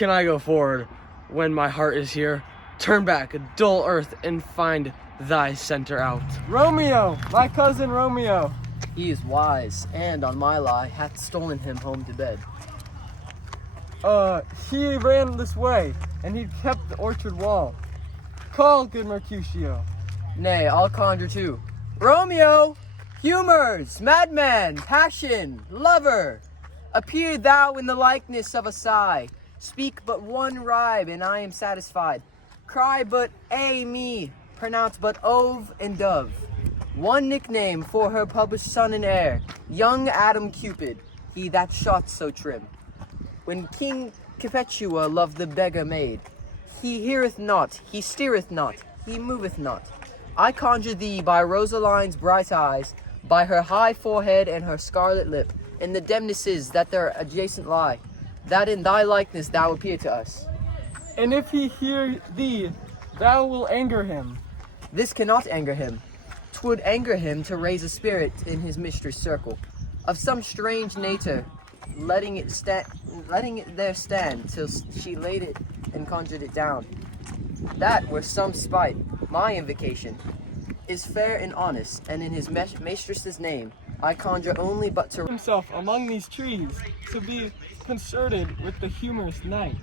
can I go forward when my heart is here? Turn back, dull earth, and find thy center out. Romeo, my cousin Romeo. He is wise, and on my lie hath stolen him home to bed. He ran this way, and he kept the orchard wall. Call, good Mercutio. Nay, I'll conjure too. Romeo, humors, madman, passion, lover, appear thou in the likeness of a sigh. Speak but one rhyme, and I am satisfied. Cry but a me, pronounce but ove and dove. One nickname for her published son and heir, young Adam Cupid, he that shot so trim. When King Cophetua loved the beggar maid, he heareth not, he steereth not, he moveth not. I conjure thee by Rosaline's bright eyes, by her high forehead and her scarlet lip, and the demnesses that there adjacent lie, that in thy likeness thou appear to us. And if he hear thee, thou will anger him. This cannot anger him. 'Twould anger him to raise a spirit in his mistress' circle, of some strange nature, letting it there stand till she laid it and conjured it down. That were some spite. My invocation is fair and honest, and in his mistress's name I conjure only but to Himself among these trees, to be concerted with the humorous night.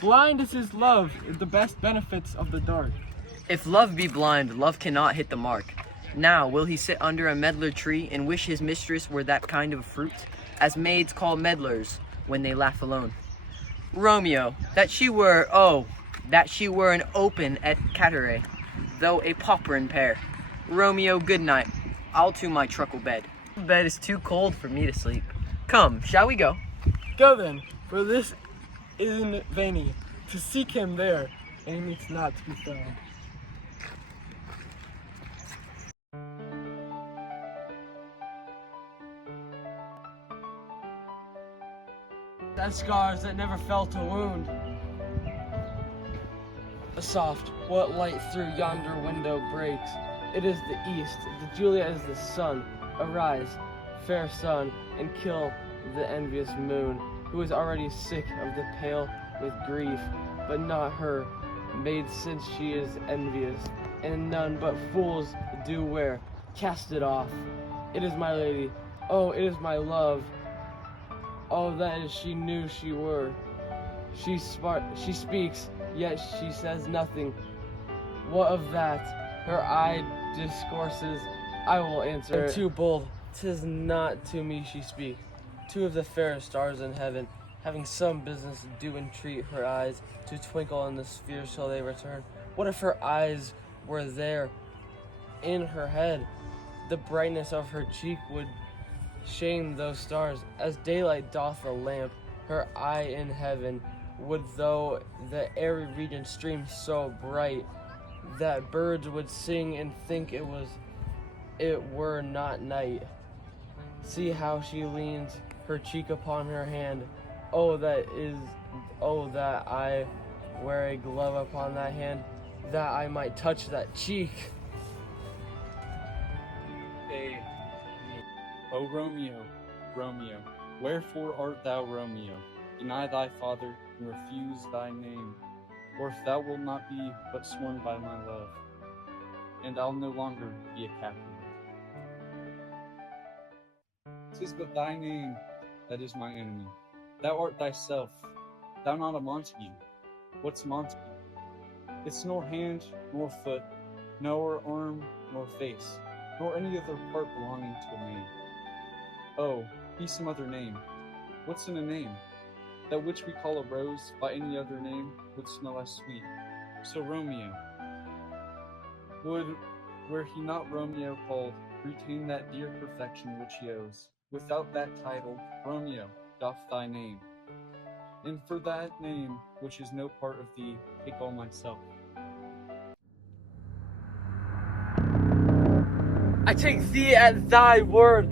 Blind is his love, the best benefits of the dark. If love be blind, love cannot hit the mark. Now will he sit under a medlar tree and wish his mistress were that kind of fruit, as maids call medlars when they laugh alone. Romeo, that she were an open et catere, though a pauper in pair. Romeo, good night. I'll to my truckle bed. The bed is too cold for me to sleep. Come, shall we go? Go then, for this is in vain to seek him there, and he needs not to be found. That scars that never felt a wound. A soft, what light through yonder window breaks? It is the east, the Juliet is the sun. Arise, fair sun, and kill the envious moon, who is already sick of the pale with grief, but not her, made since she is envious, and none but fools do wear. Cast it off. It is my lady, oh, it is my love. Oh, that is she knew she were. She speaks, yet she says nothing. What of that? Her eye discourses, I will answer. And too bold, 'tis not to me she speaks. Two of the fairest stars in heaven, having some business, do entreat her eyes to twinkle in the spheres till they return. What if her eyes were there in her head? The brightness of her cheek would shame those stars, as daylight doth a lamp. Her eye in heaven would, though the airy region streamed so bright, that birds would sing and think it were not night. See how she leans her cheek upon her hand. Oh, that I wear a glove upon that hand, that I might touch that cheek. O Romeo, Romeo, wherefore art thou Romeo? Deny thy father, and refuse thy name. Or if thou wilt not be but sworn by my love, and I'll no longer be a captive. 'Tis but thy name that is my enemy. Thou art thyself, thou not a Montague. What's Montague? It's nor hand, nor foot, nor arm, nor face, nor any other part belonging to a man. Oh, be some other name. What's in a name? That which we call a rose by any other name would smell less sweet. So Romeo would, were he not Romeo called, retain that dear perfection which he owes. Without that title, Romeo doth thy name. And for that name, which is no part of thee, take all myself. I take thee at thy word.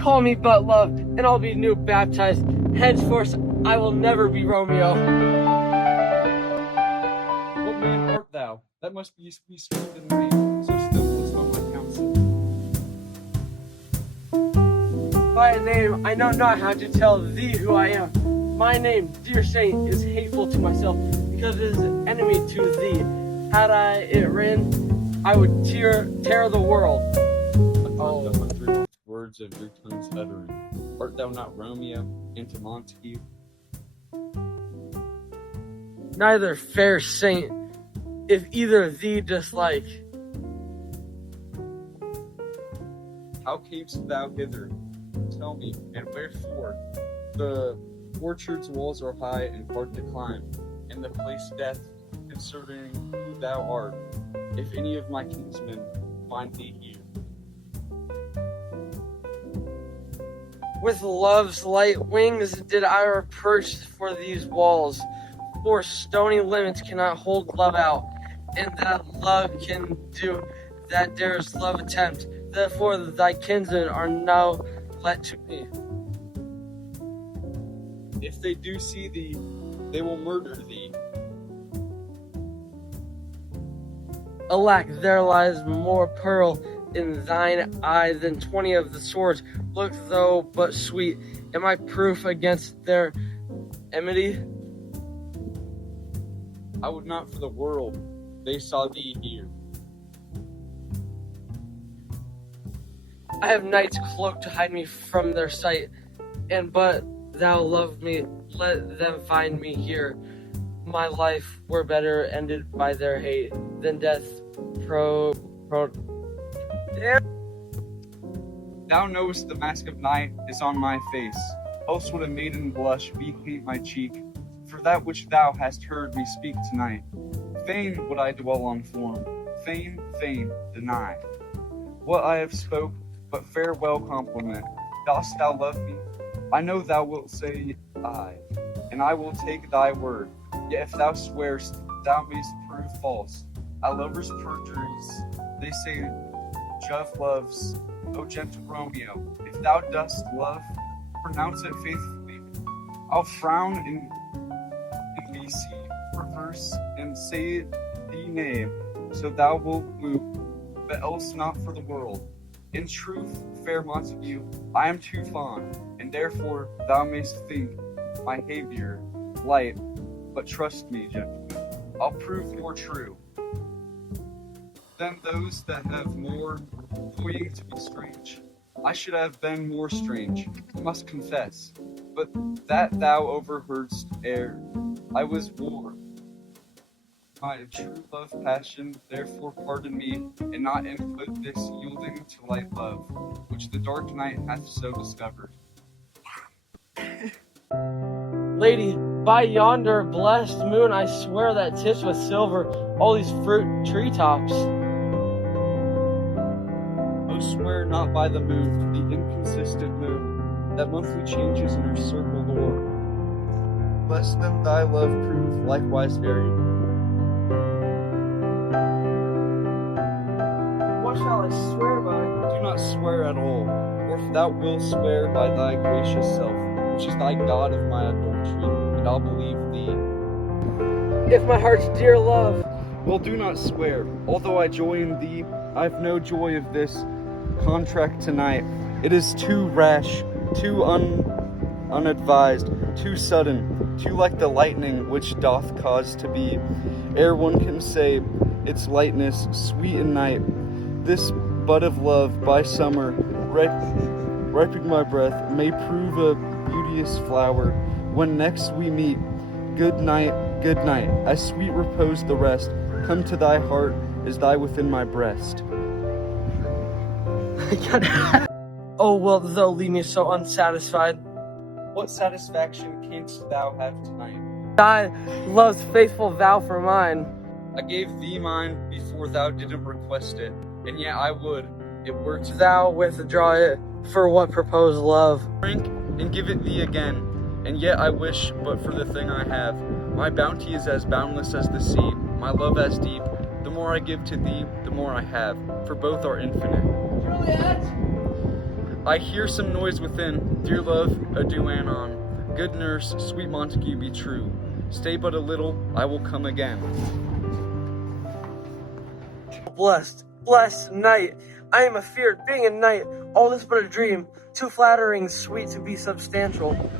Call me but love, and I'll be new baptized. Henceforth I will never be Romeo. What man art thou? That must be sweeter than me, so still is not my counsel. By a name I know not how to tell thee who I am. My name, dear saint, is hateful to myself because it is an enemy to thee. Had I it written, I would tear the world. The 100 words of your tongue's uttering. Art thou not Romeo and to Montague? Neither, fair saint, if either thee dislike. How camest thou hither? Tell me, and wherefore? The orchard's walls are high and hard to climb, and the place death concerning who thou art, if any of my kinsmen find thee here. With love's light wings did I approach for these walls, for stony limits cannot hold love out, and that love can do that dares love attempt. Therefore thy kinsmen are now let to me. If they do see thee, they will murder thee. Alack, there lies more pearl in thine eye than 20 of the swords. Look though but sweet, am I proof against their enmity? I would not for the world they saw thee here. I have night's cloak to hide me from their sight, and but thou love me, let them find me here. My life were better ended by their hate than death Thou knowest the mask of night is on my face, else would a maiden blush bepaint my cheek, for that which thou hast heard me speak tonight. Fain would I dwell on form, fain deny what I have spoke, but farewell compliment. Dost thou love me? I know thou wilt say aye, and I will take thy word. Yet if thou swearest, thou mayst prove false. A lover's perjuries, they say, Jove loves. O gentle Romeo, if thou dost love, pronounce it faithfully. I'll frown in VC, reverse, and say thee nay, so thou wilt move, but else not for the world. In truth, fair Montague, I am too fond, and therefore thou mayst think my behavior light, but trust me, gentlemen, I'll prove more true than those that have more cloying to be strange. I should have been more strange, I must confess, but that thou overheardst ere I was war. My true love passion, therefore pardon me, and not input this yielding to light love, which the dark night hath so discovered. Lady, by yonder blessed moon, I swear that tips with silver all these fruit treetops. Oh, swear not by the moon, the inconsistent moon, that monthly changes in her circle lore. Lest then thy love prove likewise varied. What shall I swear by? Do not swear at all, or if thou wilt swear by thy gracious self, which is thy God of my adultery, and I'll believe thee. If my heart's dear love. Well, do not swear. Although I joy in thee, I have no joy of this contract tonight. It is too rash, too unadvised, too sudden, too like the lightning which doth cause to be, ere one can say its lightness sweet in night. This bud of love by summer, ripening my breath, may prove a beauteous flower. When next we meet, good night, as sweet repose the rest. Come to thy heart as thy within my breast. Oh, wilt thou leave me so unsatisfied? What satisfaction canst thou have tonight? Thy love's faithful vow for mine. I gave thee mine before thou didn't request it, and yet I would, it were to Thou withdraw it for what proposed love? drink and give it thee again, and yet I wish but for the thing I have. My bounty is as boundless as the sea, my love as deep. The more I give to thee, the more I have, for both are infinite. Juliet! I hear some noise within. Dear love, adieu anon. Good nurse, sweet Montague, be true. Stay but a little, I will come again. Blessed night. I am afeard, being a knight, all this but a dream, too flattering, sweet to be substantial.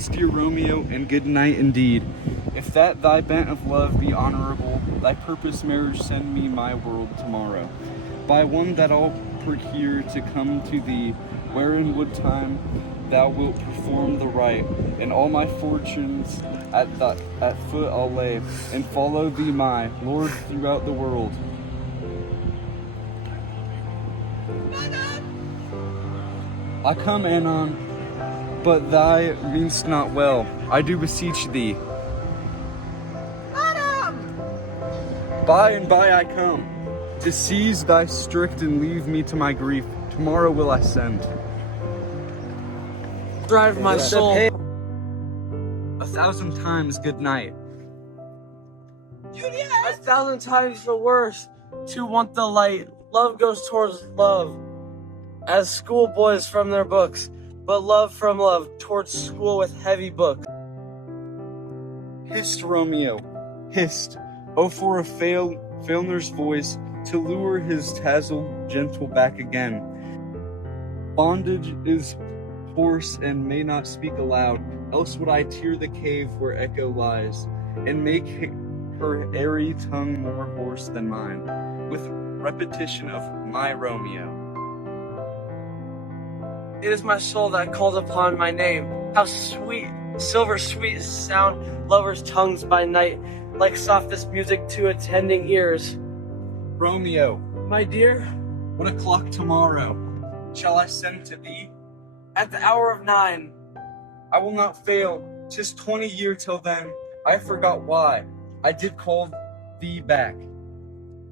words, dear Romeo, and good night indeed. If that thy bent of love be honorable, thy purpose marriage send me my world tomorrow. By one that I'll procure to come to thee, where in wood time thou wilt perform the right, and all my fortunes at foot I'll lay, and follow thee, my Lord, throughout the world. I come anon, but thy mean'st not well. I do beseech thee. By and by I come, to seize thy strict and leave me to my grief. Tomorrow will I send. Drive my soul. 1,000 times good night. 1,000 times the worse to want the light. Love goes towards love, as schoolboys from their books, but love from love towards school with heavy books. Hist, Romeo, hist. Oh, for a Failner's voice to lure his tassel gentle back again. Bondage is hoarse and may not speak aloud, else would I tear the cave where echo lies, and make her airy tongue more hoarse than mine, with repetition of my Romeo. It is my soul that calls upon my name. How sweet, silver sweet sound lovers' tongues by night, like softest music to attending ears. Romeo, My dear, what o'clock tomorrow? Shall I send to thee? at the hour of 9. I will not fail. 'Tis 20 year till then. I forgot why. I did call thee back.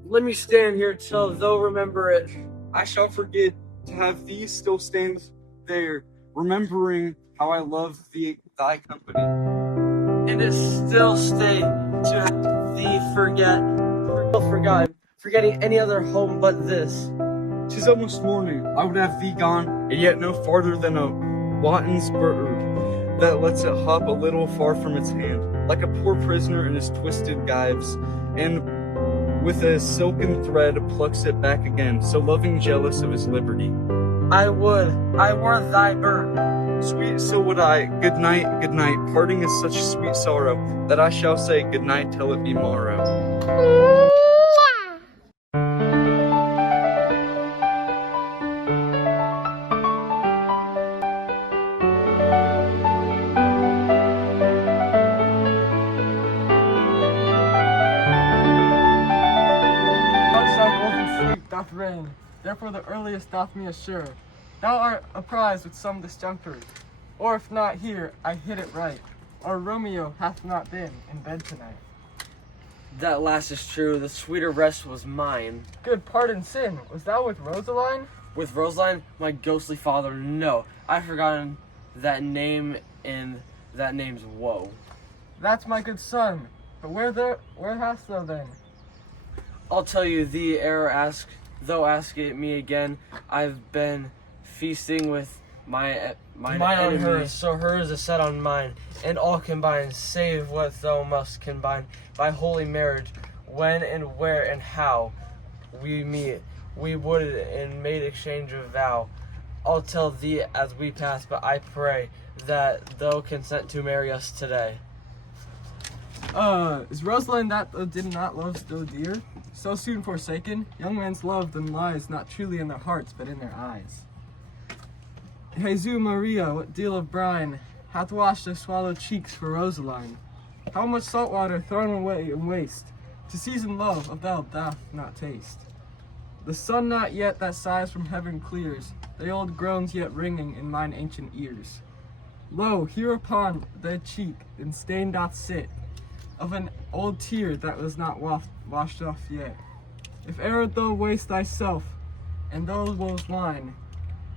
Let me stand here till thou remember it. I shall forget to have thee still stand there, remembering how I love thy company. And it still stay to have thee forgetting any other home but this. 'Tis almost morning. I would have thee gone, and yet no farther than a wanton's bird that lets it hop a little far from its hand, like a poor prisoner in his twisted gyves, and with a silken thread plucks it back again, so loving jealous of his liberty. I were thy bird. Sweet, so would I. Good night, good night. Parting is such sweet sorrow that I shall say good night till it be morrow. Outside golden sleep doth reign, therefore the earliest doth me assure. Thou art apprised with some disjuncture, or if not here, I hit it right, or Romeo hath not been in bed tonight. That last is true, the sweeter rest was mine. Good pardon sin, was thou with Rosaline? With Rosaline, my ghostly father, no. I've forgotten that name and that name's woe. That's my good son, but where hast thou then? I'll tell you the error though ask it me again. I've been feasting with mine on enemies. hers, so hers is set on mine, and all combined, save what thou must combine by holy marriage, when and where and how we meet, we would and made exchange of vow. I'll tell thee as we pass, but I pray that thou consent to marry us today. Is Rosaline that thou did not love so dear? So soon forsaken? Young men's love then lies not truly in their hearts, but in their eyes. Jesus Maria, what deal of brine hath washed their swallowed cheeks for Rosaline? How much salt water thrown away in waste, to season love of thou doth not taste. The sun not yet that sighs from heaven clears, the old groans yet ringing in mine ancient ears. Lo, here upon thy cheek in stain doth sit, of an old tear that was not washed off yet. If e'er thou waste thyself, and those woes mine,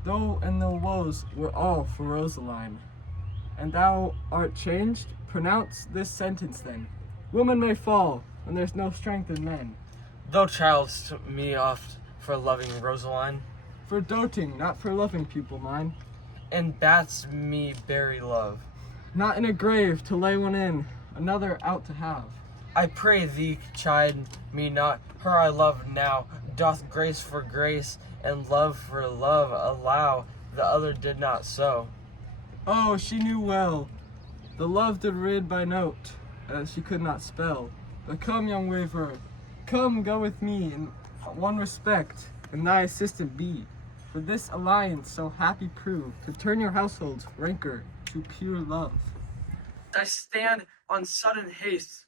though and the woes were all for Rosaline, and thou art changed, pronounce this sentence then. Woman may fall, when there's no strength in men. Thou child'st me oft for loving Rosaline, For doting, not for loving, pupil mine. and bad'st me bury love. Not in a grave to lay one in, another out to have. I pray thee chide me not, her I love now, doth grace for grace, and love for love allow, the other did not so. Oh, she knew well, The love did read by note, as she could not spell. But come, young waverer, come, go with me in one respect, and thy assistant be. For this alliance so happy prove, to turn your household's rancor to pure love. I stand on sudden haste.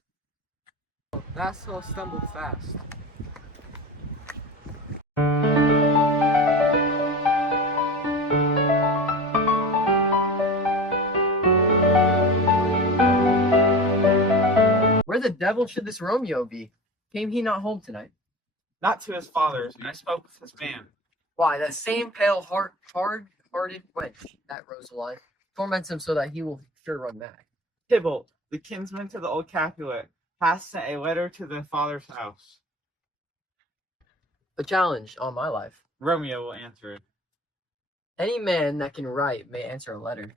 Thou so stumbled fast. Where the devil should this Romeo be? Came he not home tonight? Not to his father's, and I spoke with his man. Why, that same pale, hard-hearted wench, that Rosaline, torments him so that he will sure run mad. Tybalt, the kinsman to the old Capulet, hath sent a letter to the father's house. A challenge on my life. Romeo will answer it. Any man that can write may answer a letter.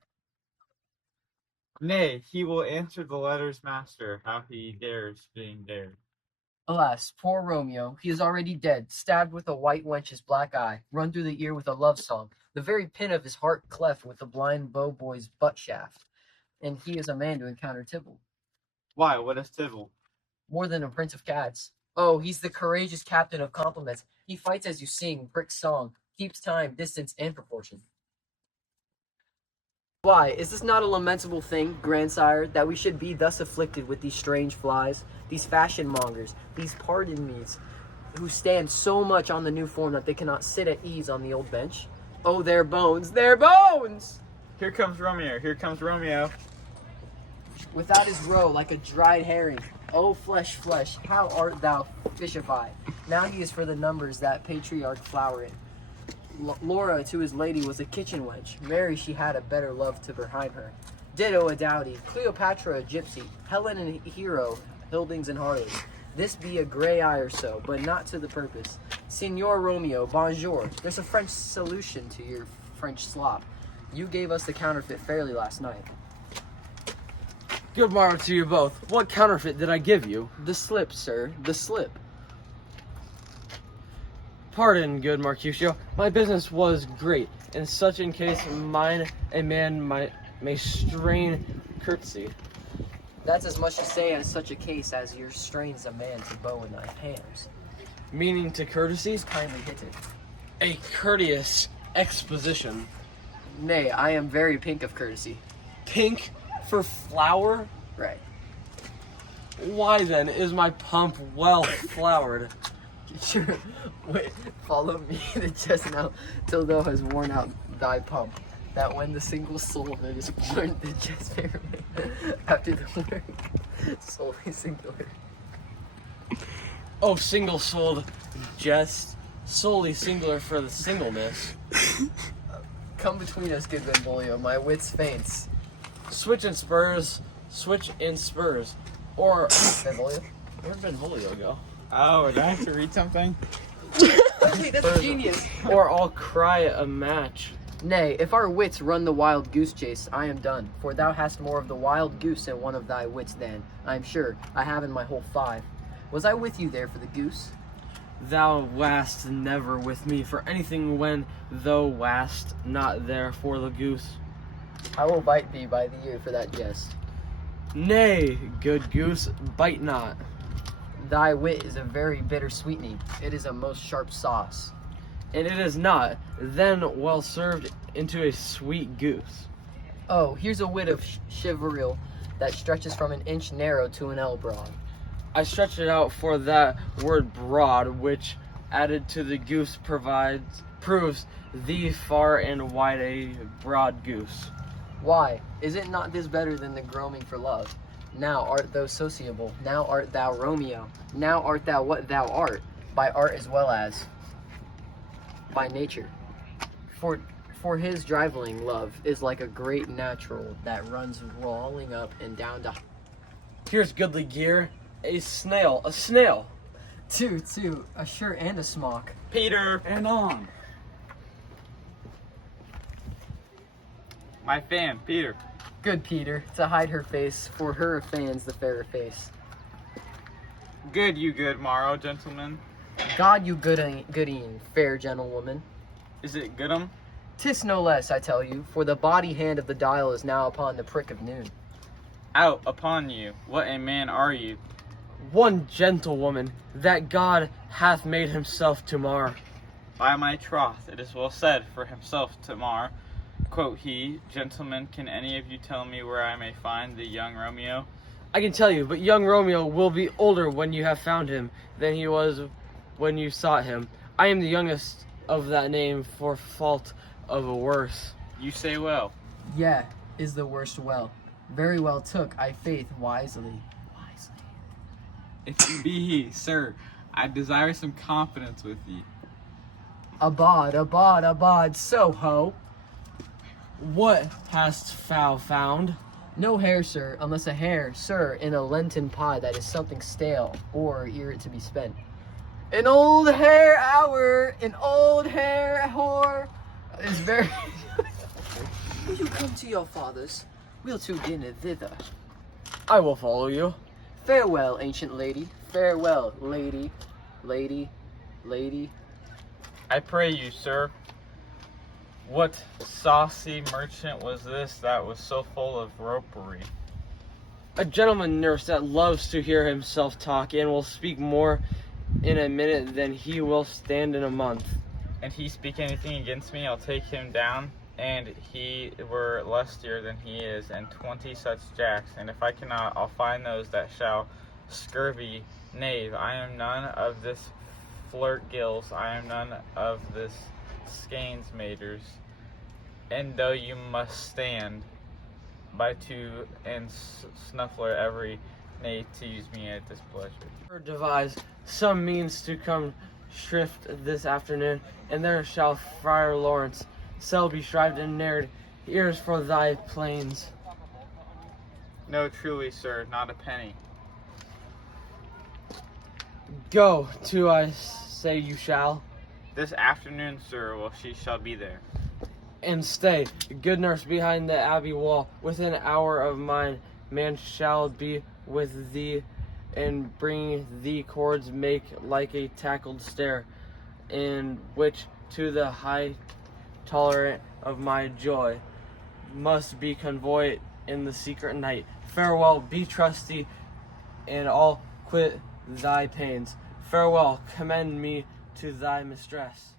Nay, he will answer the letter's master, how he dares being dared. Alas, poor Romeo, he is already dead, stabbed with a white wench's black eye, run through the ear with a love song, the very pin of his heart cleft with the blind bow boy's butt shaft. And he is a man to encounter Tybalt. Why, what is Tybalt? More than a prince of cats. Oh, he's the courageous captain of compliments. He fights as you sing, pricks song, keeps time, distance, and proportion. Why, is this not a lamentable thing, grandsire, that we should be thus afflicted with these strange flies, these fashion mongers, these pardon me's, who stand so much on the new form that they cannot sit at ease on the old bench? Oh, their bones, their bones! Here comes Romeo, here comes Romeo. Without his roe, like a dried herring. Oh, flesh, flesh, how art thou fishified? Now he is for the numbers that patriarch flower in. Laura to his lady was a kitchen wench. Mary she had a better love to behind her. Ditto a dowdy. Cleopatra a gypsy. Helen a hero. Hildings and harlots. This be a grey eye or so, but not to the purpose. Signor Romeo, bonjour. There's a French solution to your French slop. You gave us the counterfeit fairly last night. Good morrow to you both. What counterfeit did I give you? The slip, sir, the slip. Pardon, good Mercutio. My business was great. In such in case mine a man may strain courtesy. That's as much to say in such a case as your strains a man to bow in thy hams. Meaning to courtesy? Kindly hit it. A courteous exposition. Nay, I am very pink of courtesy. Pink for flower? Right. Why then is my pump well flowered? Sure. Wait, follow me the chestnut till thou has worn out thy pump. That when the single soul of it is born, the jest pyramid after the word solely singular. Oh, single-souled jest, solely singular for the singleness. Come between us, good Benvolio, my wits faints. Switch in spurs, or Benvolio? where'd Benvolio go? Oh, do I have to read something? Hey, that's genius. Or I'll cry a match. Nay, if our wits run the wild goose chase, I am done. For thou hast more of the wild goose in one of thy wits than, I am sure, I have in my whole 5. Was I with you there for the goose? Thou wast never with me for anything when thou wast not there for the goose. I will bite thee by the ear for that jest. Nay, good goose, bite not. Thy wit is a very bitter sweetening. It is a most sharp sauce. And it is not, then well served into a sweet goose. Oh, here's a wit of chivalry that stretches from an inch narrow to an ell broad. I stretch it out for that word broad, which added to the goose proves thee far and wide a broad goose. Why, is it not this better than the groaming for love? Now art thou sociable, now art thou Romeo, now art thou what thou art, by art as well as by nature. For his driveling love is like a great natural that runs rolling up and down to... Here's goodly gear, a snail, a snail. Two, a shirt and a smock. Peter, and on. My fan, Peter. Good Peter, to hide her face, for her fans the fairer face. Good, you good morrow, gentlemen. God you goodeen, fair gentlewoman. Is it good'em? 'Tis no less, I tell you, for the body hand of the dial is now upon the prick of noon. Out upon you! What a man are you! One gentlewoman that God hath made himself to mar. By my troth, it is well said for himself to mar. Quote he, Gentlemen, can any of you tell me where I may find the young Romeo? I can tell you, but young Romeo will be older when you have found him than he was when you sought him. I am the youngest of that name, for fault of a worse. You say well. Yeah, is the worst well. Very well took, I faith, wisely. If you be he, sir, I desire some confidence with ye. Abod, so ho. What hast thou found? No hare, sir, unless a hare, sir, in a Lenten pie that is something stale, or ere it to be spent. An old hare hour, an old hare whore is very... Will you come to your father's? We'll to dinner thither. I will follow you. Farewell, ancient lady. Farewell, lady. I pray you, sir, what saucy merchant was this that was so full of ropery? A gentleman nurse that loves to hear himself talk and will speak more in a minute than he will stand in a month. And he speak anything against me, I'll take him down, and he were lustier than he is, and 20 such jacks. And if I cannot, I'll find those that shall scurvy knave. I am none of this flirt gills, I am none of this skeins majors. And though you must stand by two and snuffler every nay tease me at displeasure. Or devise some means to come shrift this afternoon, and there shall Friar Lawrence sell be shrived and nared ears for thy plains. No, truly, sir, not a penny. Go to, I say you shall. This afternoon, sir, well, she shall be there. And stay, good nurse, behind the abbey wall. Within an hour of mine man shall be with thee, and bring thee cords make like a tackled stair, and which to the high tolerant of my joy must be convoyed in the secret night. Farewell, be trusty, and all quit thy pains. Farewell, commend me to thy mistress.